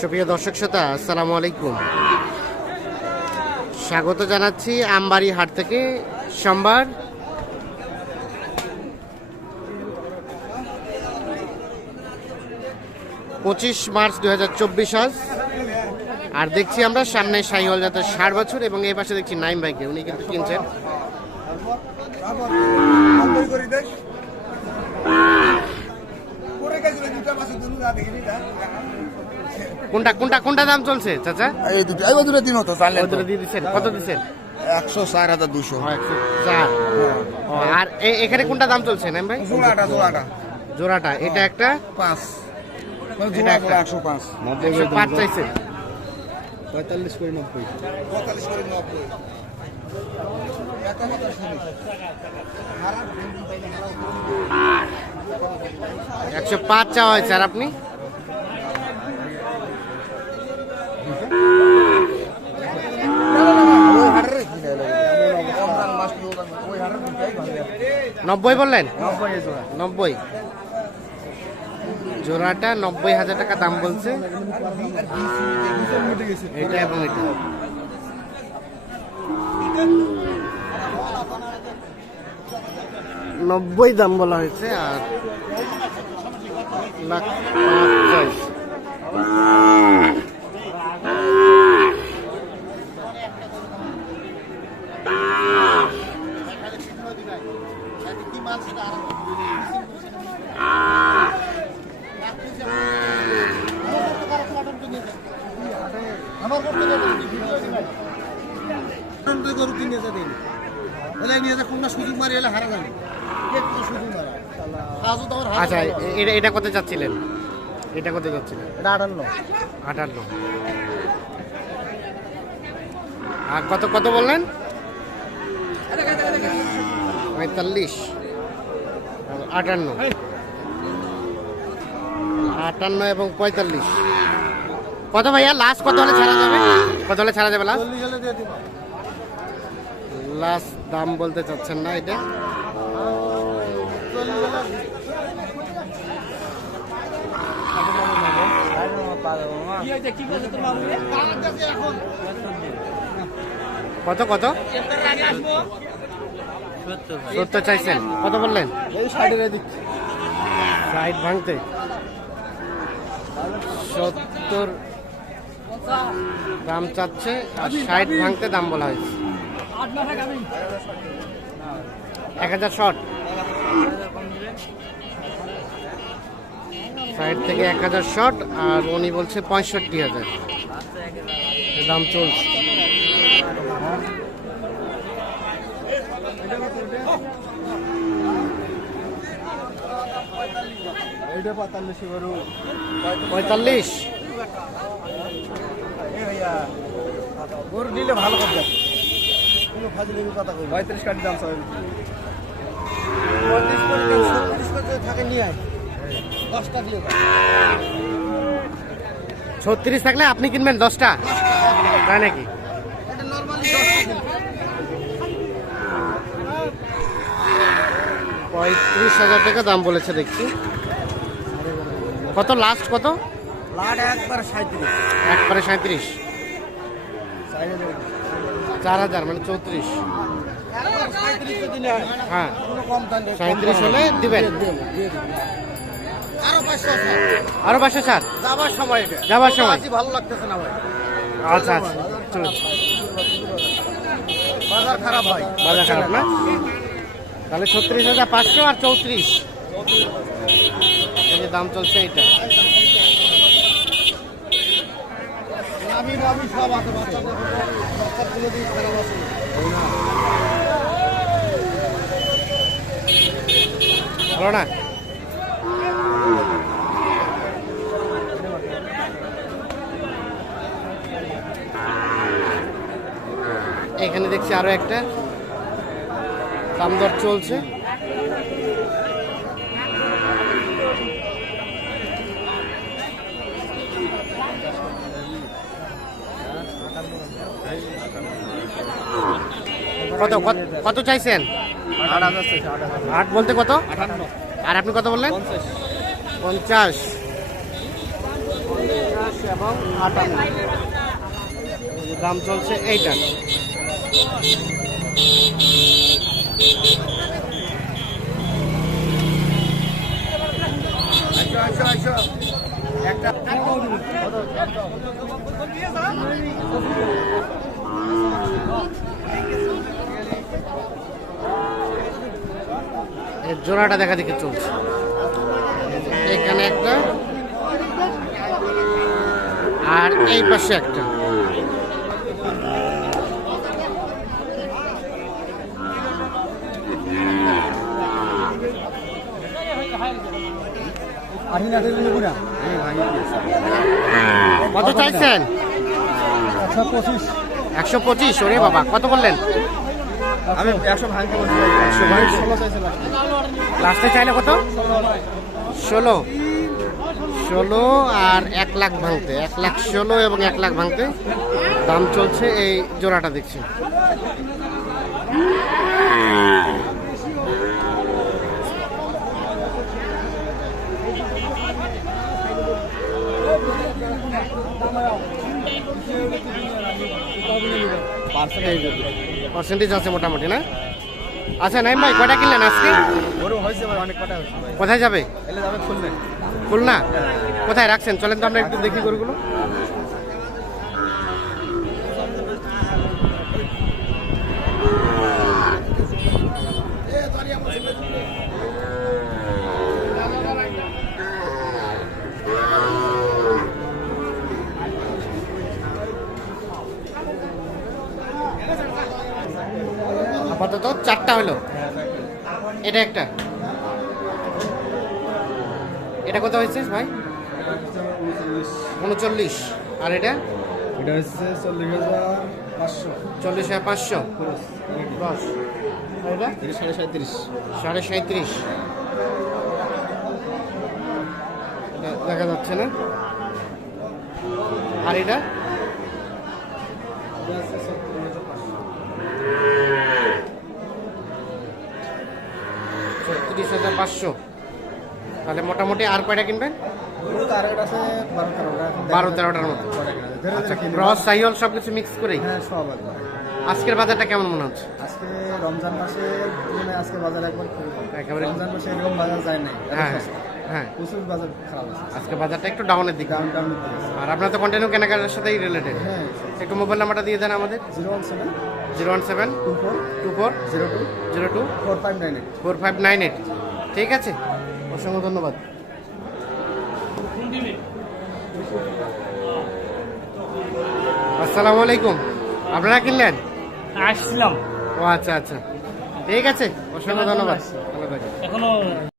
সুপ্রিয় দর্শক শ্রোতা, আসসালামু আলাইকুম। স্বাগত জানাচ্ছি আমবাড়ি হাট থেকে সোমবার। পঁচিশ মার্চ দু হাজার চব্বিশ আজ। আর দেখছি আমরা সামনে শাহিওয়াল জাতের ষাট বছর এবং এই পাশে দেখছি নাইম ভাইকে, উনি কিন্তু কিনছেন নব্বই করে দেখ পরে গেছিল দুটা মাসে দুটো না দেখিনি না কোনটা কোনটা কোনটা দাম চলছে চাচা? এই দুটো এই দুটো দিন হতো জানলেন ওদের দিয়ে দিচ্ছেন। কত দিচ্ছেন? একশো চার হাজার দুশো চার আর এখানে কোনটা দাম চলছে নাইম ভাই? জোড়াটা জোড়াটা। জোড়াটা এটা একটা? পাঁচ। মানে। একশো পাঁচ। একশো পাঁচ চাইছে। পঁয়তাল্লিশ করে নব্বই। পঁয়তাল্লিশ করে নব্বই। এত কথা শুনি। একশো পাঁচ চাওয়া হয়েছে, আর আপনি? নব্বই বললেন? নব্বই। জোড়াটা নব্বই হাজার টাকা দাম বলছে। এটা এবং এটা। নব্বই দাম বলা হয়েছে আর লাখ পাঁচ চাইছে। গরু কিনে যাবে এলাই নিয়ে যা কোনটা সুযোগ মারি এলে হারা যাবে একটু সুযোগ মারা আজও তো আমার হারা আচ্ছা এটা এটা কত চাচ্ছিলেন? এটা কত চাচ্ছিলেন? এটা আটান্ন। আটান্ন। আর কত কত বললেন? পঁয়তাল্লিশ। আটান্ন। আটান্ন এবং পঁয়তাল্লিশ। কত ভাইয়া? লাস্ট কত হলে ছাড়া যাবে? কত হলে ছাড়া যাবে লাস্ট লাস্ট দাম বলতে চাচ্ছেন না এটা চল্লিশ হলে কত কত? সত্তর চাইছেন। কত বললেন? সাইডে সাইড ভাঙতে। সত্তর দাম চাচ্ছে আর ষাট ভাঙতে দাম বলা হয়েছে। এক হাজার শর্ট সাইড থেকে এক হাজার শর্ট আর উনি বলছে পঁয়ষট্টি হাজার দাম চলছে পঁয়তাল্লিশ গরু ভালো কোনো কথা কাটি দাম নিয়ে আয়। ছত্রিশ থাকলে আপনি কিনবেন দশটা। তাই নাকি? পঁয়ত্রিশ হাজার টাকা দাম বলেছে দেখছি। কত লাস্ট কত? একবার সাঁত্রিশ চার হাজার মানে চৌত্রিশ। হ্যাঁ। সাঁত্রিশ হলে দিবেন। আরও পাঁচশো স্যার? যাবার সময় যাবার সময়। ভালো লাগতেছে না ভাই। আচ্ছা আচ্ছা। চলুন। বাজার খারাপ ভাই। বাজার খারাপ না? তাহলে ছত্রিশ হাজার পাঁচশো আর চৌত্রিশ। এই যে দাম চলছে এইটা। ভালো আমি সব আছে বাচ্চাদের বাচ্চাগুলো দিয়ে খারাপ আছে ভালো না এখানে দেখছি আরও একটা। দাম দর চলছে। কত, কত- চাইছেন? আট বলতে কত? আর আপনি কত বললেন? পঞ্চাশ এবং আটান্ন। দাম চলছে এইটা। জোড়াটা দেখা দেখে চলছে। এখানে একটা আর এই পাশে একটা। কত চাইছেন? একশো পঁচিশ। একশো পঁচিশ ওরে বাবা কত বললেন আমি একশো ভাঙতে লাস্টে। চাইলে কত? ষোলো। ষোলো আর এক লাখ ভাঙতে। এক লাখ ষোলো এবং এক লাখ ভাঙতে। দাম চলছে এই জোড়াটা দেখছি। পার্সেন্টেজ আছে মোটামুটি না? আচ্ছা নাই ভাই কয়টা কিনলেন আজকে? হয়েছে কোথায় যাবে? খুলনা? কোথায় রাখছেন? চলেন তো আমরা একটু দেখি গরুগুলো। আপাতত চারটা হলো। এটা একটা। এটা কত হয়েছে ভাই? উনচল্লিশ। আর এটা? এটা হচ্ছে চল্লিশ হাজার পাঁচশো। চল্লিশ হাজার পাঁচশো। দশ আর এটা? এটা সাড়ে সাঁত্রিশ। সাড়ে সাঁত্রিশ। দেখা যাচ্ছে না। আর এটা? পাঁচশো তাহলে মোটামুটি আর কয়টা কিনবেন? বারো তেরোটার মতো। আচ্ছা ক্রস সাইহল সব কিছু মিক্স করে হ্যাঁ সব আজকের বাজারটা কেমন মনে হচ্ছে? আজকে রমজান মাসে মানে আজকে বাজার একবার একেবারে রমজান মাসে এরকম বাজার যায় হ্যাঁ হ্যাঁ। প্রচুর বাজার খারাপ আছে। আজকে বাজারটা একটু ডাউনের দিকে। আর আপনার তো কন্টিনিউ কেনাকাটার সাথেই রিলেটেড হ্যাঁ একটু মোবাইল নাম্বারটা দিয়ে দেন আমাদের। Zero one seven zero one seven two four two four zero two zero two four five nine eight four five nine eight ঠিক আছে? অসংখ্য ধন্যবাদ। আসসালামু আলাইকুম। আপনারা কিনলেন? আসছিলাম। ও আচ্ছা আচ্ছা। ঠিক আছে? অসংখ্য ধন্যবাদ। ভালো। এখনও